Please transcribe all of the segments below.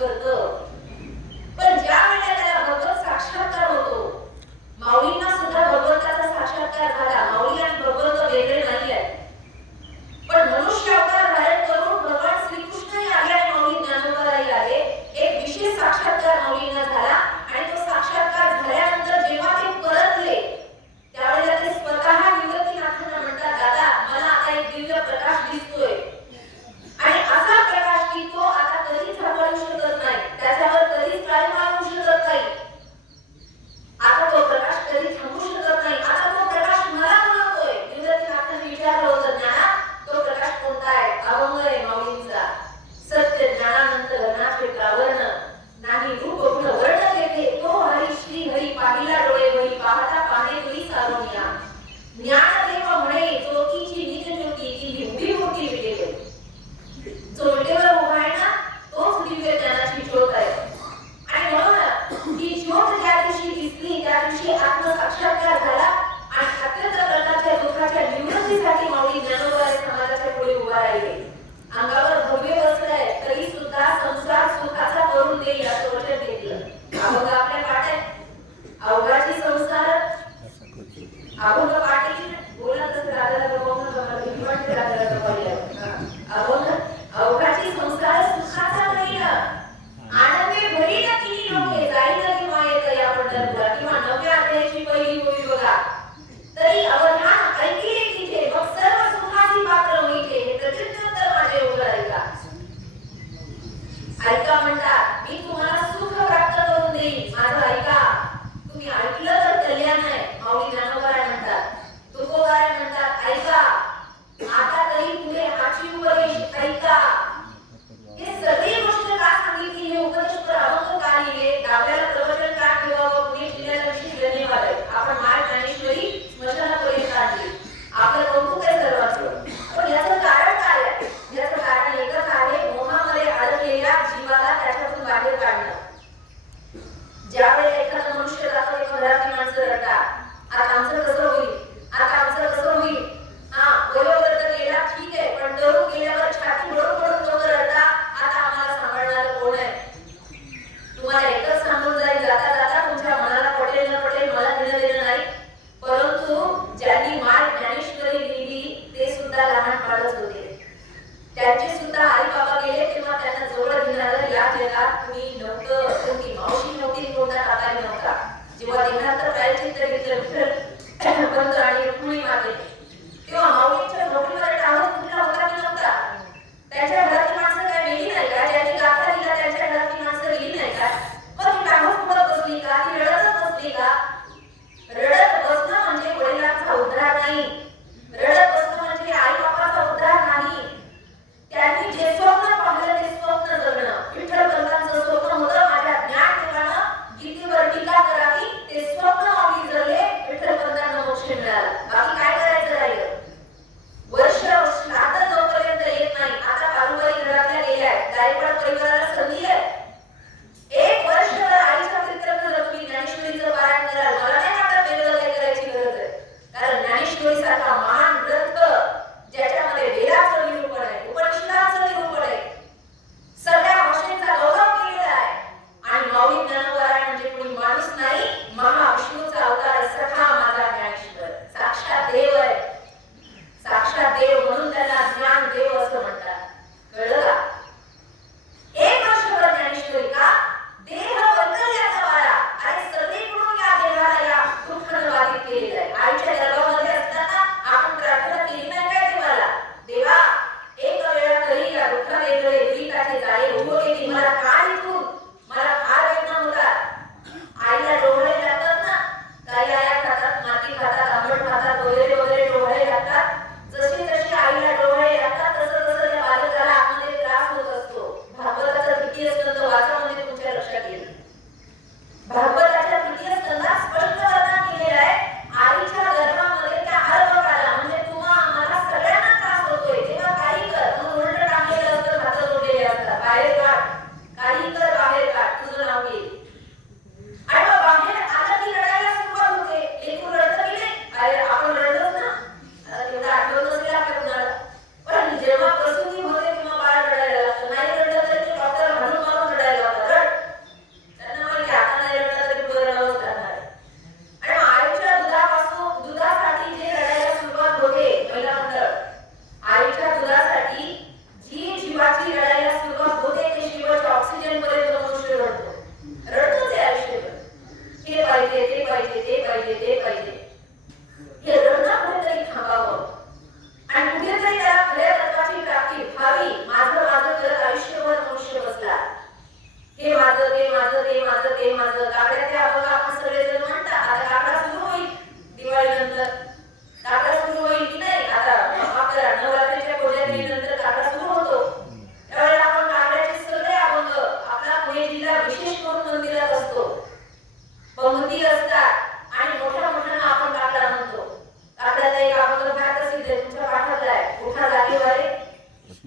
Gần नव्हतं कोणती मावशी नव्हती कोणता काकारी नव्हता जेव्हा देहात प्रायचित्र घेतलं पंत आणि पुणे मागे. तेव्हा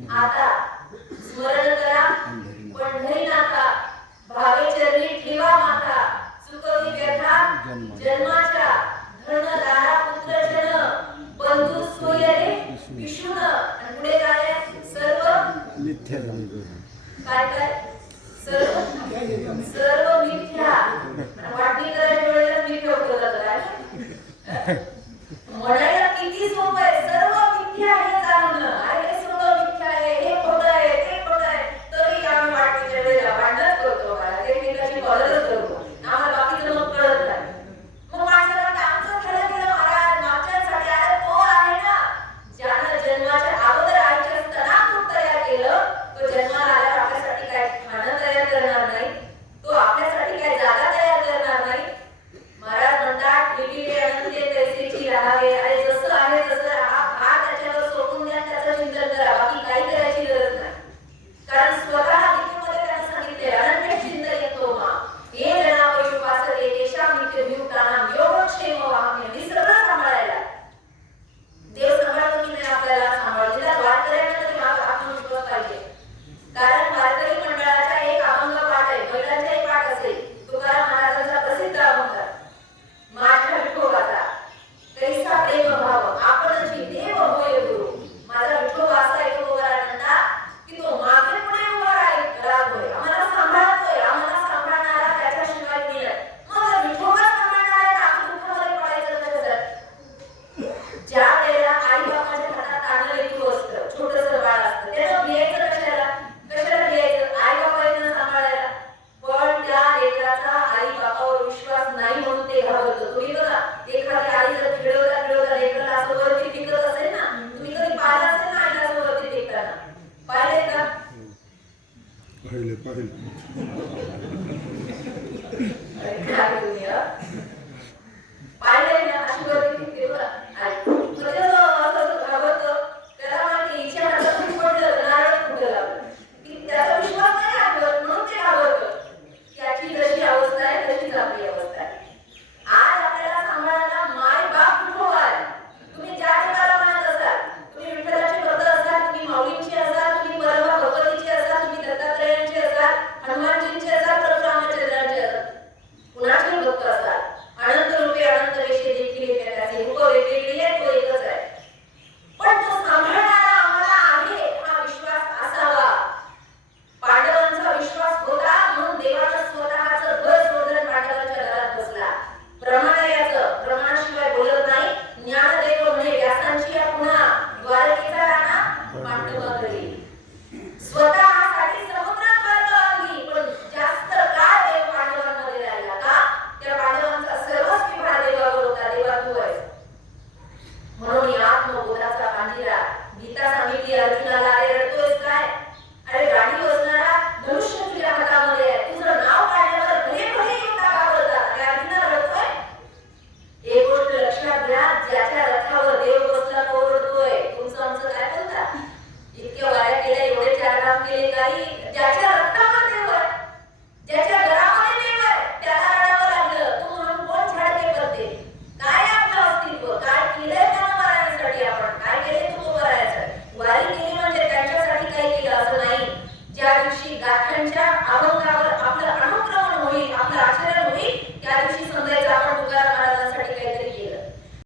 আদা pasen. ज्याच्या